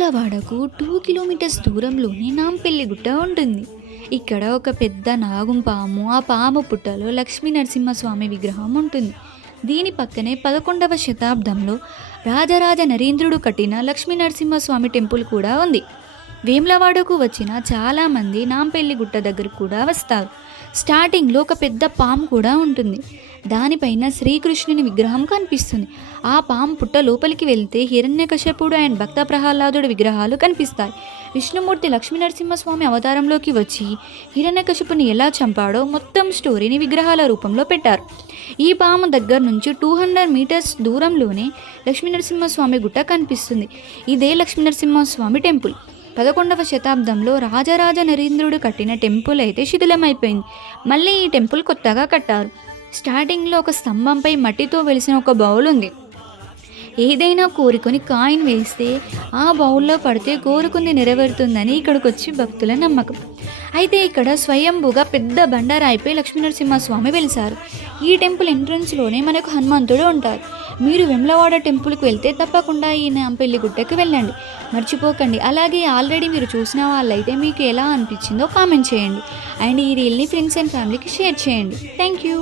వేములవాడకు 2 kilometres దూరంలోనే నాంపల్లి గుట్ట ఉంటుంది. ఇక్కడ ఒక పెద్ద నాగుం పాము, ఆ పాము పుట్టలో లక్ష్మీ నరసింహస్వామి విగ్రహం ఉంటుంది. దీని పక్కనే 11వ శతాబ్దంలో రాజరాజ నరేంద్రుడు కట్టిన లక్ష్మీ నరసింహస్వామి టెంపుల్ కూడా ఉంది. వేములవాడకు వచ్చిన చాలామంది నాంపల్లి గుట్ట దగ్గరకు కూడా వస్తారు. స్టార్టింగ్లో ఒక పెద్ద పాము కూడా ఉంటుంది. దానిపైన శ్రీకృష్ణుని విగ్రహం కనిపిస్తుంది. ఆ పాము పుట్ట లోపలికి వెళ్తే హిరణ్యకశపుడు అండ్ భక్త ప్రహ్లాదుడి విగ్రహాలు కనిపిస్తాయి. విష్ణుమూర్తి లక్ష్మీనరసింహస్వామి అవతారంలోకి వచ్చి హిరణ్యకశపుని ఎలా చంపాడో మొత్తం స్టోరీని విగ్రహాల రూపంలో పెట్టారు. ఈ పాము దగ్గర నుంచి 200 మీటర్స్ దూరంలోనే లక్ష్మీనరసింహస్వామి గుట్ట కనిపిస్తుంది. ఇదే లక్ష్మీనరసింహస్వామి టెంపుల్. 11వ శతాబ్దంలో రాజరాజ నరేంద్రుడు కట్టిన టెంపుల్ అయితే శిథిలమైపోయింది. మళ్ళీ ఈ టెంపుల్ కొత్తగా కట్టారు. స్టార్టింగ్లో ఒక స్తంభంపై మట్టితో వెలిసిన ఒక బౌల్ ఉంది. ఏదైనా కోరుకొని కాయిన్ వేస్తే ఆ బౌల్లో పడితే కోరుకుంది నెరవేరుతుందని ఇక్కడికి వచ్చి భక్తుల నమ్మకం. అయితే ఇక్కడ స్వయంభూగా పెద్ద బండరాయిపై లక్ష్మీనరసింహస్వామి వెలిసారు. ఈ టెంపుల్ ఎంట్రన్స్లోనే మనకు హనుమంతుడు ఉంటారు. మీరు వేములవాడ టెంపుల్కి వెళ్తే తప్పకుండా ఈ నాంపల్లి గుట్టకి వెళ్ళండి, మర్చిపోకండి. అలాగే ఆల్రెడీ మీరు చూసిన వాళ్ళైతే మీకు ఎలా అనిపించిందో కామెంట్ చేయండి. అండ్ ఈ రీల్ని ఫ్రెండ్స్ అండ్ ఫ్యామిలీకి షేర్ చేయండి. Thank you.